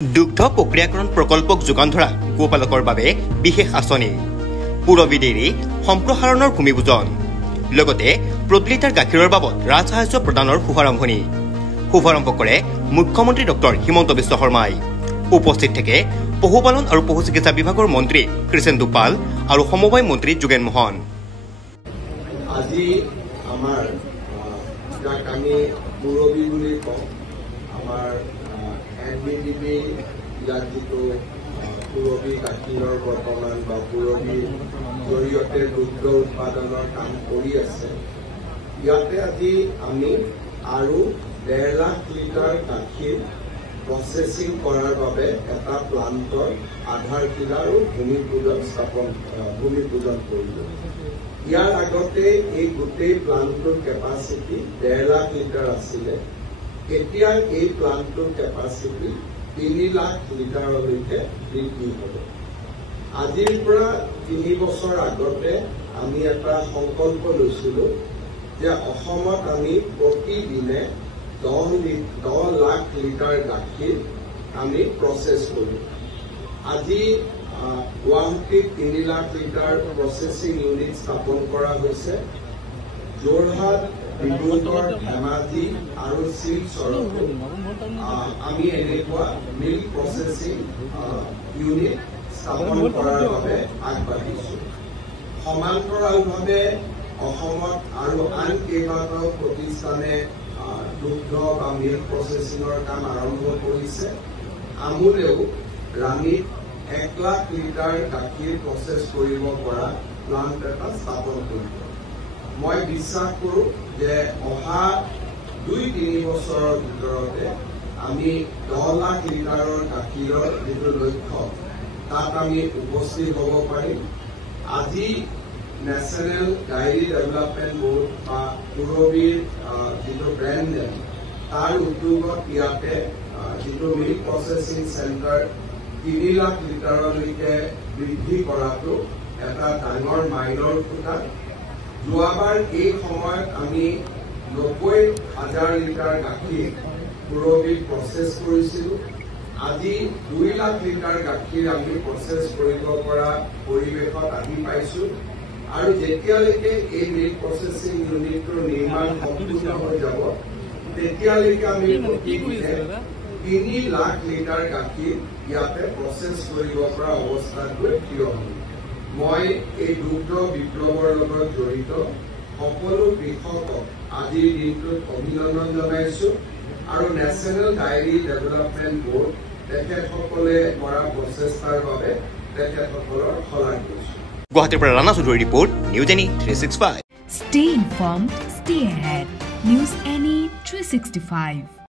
দুগ্ধ প্ৰক্ৰিয়াকৰণ প্ৰকল্পক যোগান ধৰা গোপালকৰ বাবে বিশেষ আঁচনি পুৰবী ডেইৰী সম্প্ৰসাৰণৰ ভূমিপূজন লগতে প্ৰতি লিটাৰ গাখীৰৰ বাবদ ৰাজসাহায্য প্ৰদানৰ শুভাৰম্ভ কৰে মুখ্যমন্ত্ৰী ডক্টৰ হিমন্ত বিশ্ব শৰ্মাই উপস্থিত থাকে পশুপালন আৰু পশু চিকিৎসা বিভাগৰ মন্ত্ৰী কৃষেন্দু পাল আৰু সমবায় মন্ত্ৰী যোগেন মোহন। আজি আমাৰ যাক আমি পুৰবী বুলি কওঁ আমাৰ এনবিডিবি ইয়াত যিটো পুৰবী গাখীৰৰ বৰ্তমান বা পুৰবীৰ জৰিয়তে দুগ্ধ উৎপাদনৰ কাম কৰি আছে ইয়াতে আজি আমি আৰু 1.5 লাখ লিটাৰ গাখীৰ প্ৰচেছিং কৰাৰ বাবে এটা প্লান্টৰ আধাৰশিলা আৰু ভূমিপূজন কৰিলো। ইয়াৰ আগতে এই গোটেই প্লান্টটোৰ কেপাচিটি 1.5 লাখ লিটাৰ আছিলে। এতিয়া এই প্লান্টটোৰ কেপাচিটি 3 লাখ লিটাৰলৈকে বৃদ্ধি হ'ব। আজিৰ পৰা 3 বছৰ আগতে আমি এটা সংকল্প লৈছিলো যে অসমত আমি প্ৰতিদিনে 10 লাখ লিটাৰ গাখীৰ আমি প্ৰচেছ কৰিম। আজি গুৱাহাটীত 3 লাখ লিটাৰ প্ৰচেছিং ইউনিট স্থাপন কৰা হৈছে। যোৰহাট, ডিব্ৰুগড়, ধেমাজি আৰু শিলচৰতো আমি এনেকুৱা মিল্ক প্ৰচেছিং ইউনিট স্থাপন কৰাৰ বাবে আগবাঢ়িছো। সমান্তৰালভাৱে অসমত আৰু আন কেইবাটাও প্ৰতিষ্ঠানে দুগ্ধ বা মিল্ক প্ৰচেছিঙৰ কাম আৰম্ভ কৰিছে। আমুলেও ৰাণীত 1 লাখ লিটাৰ গাখীৰ প্ৰচেছ কৰিব পৰা প্লান্ট এটা স্থাপন কৰিব। মই বিশ্বাস কৰোঁ যে অহা 2-3 বছৰৰ ভিতৰতে আমি 10 লাখ লিটাৰৰ গাখীৰৰ যিটো লক্ষ্য তাত আমি উপস্থিত হ'ব পাৰিম। আজি নেশ্যনেল ডায়েৰী ডেভেলপমেণ্ট বোৰ্ড বা পুৰবীৰ যিটো ব্ৰেণ্ড নেম তাৰ উদ্যোগত ইয়াতে যিটো মিল্ক প্ৰচেছিং চেণ্টাৰ 3 লাখ লিটাৰলৈকে বৃদ্ধি কৰাটো এটা ডাঙৰ মাইলৰ খুঁটা। যোৱাবাৰ এই সময়ত আমি 90,000 লিটাৰ গাখীৰ পুৰবীত প্ৰচেছ কৰিছিলো। আজি 2 লাখ লিটাৰ গাখীৰ আমি প্ৰচেছ কৰিব পৰা পৰিৱেশত আহি পাইছো আৰু যেতিয়ালৈকে এই মিল্ক প্ৰচেছিং ইউনিটটোৰ নিৰ্মাণ সম্পূৰ্ণ হৈ যাব তেতিয়ালৈকে আমি প্ৰতিদিনে 3 লাখ লিটাৰ গাখীৰ ইয়াতে প্ৰচেছ কৰিব পৰা অৱস্থাত গৈ থিয় হ'ম। মই এই দুগ্ধ বিপ্লৱৰ লগত জড়িত সকলো কৃষকক আজিৰ দিনটোত অভিনন্দন জনাইছো আৰু নেশ্যনেল ডায়েৰী ডেভেলপমেণ্ট বোৰ্ড তেখেতসকলে কৰা প্ৰচেষ্টাৰ বাবে তেখেতসকলৰ শলাগ লৈছো। গুৱাহাটীৰ পৰা ৰাণা চৌধুৰীৰ report, news any 365। Stay informed, stay ahead. News Any 365.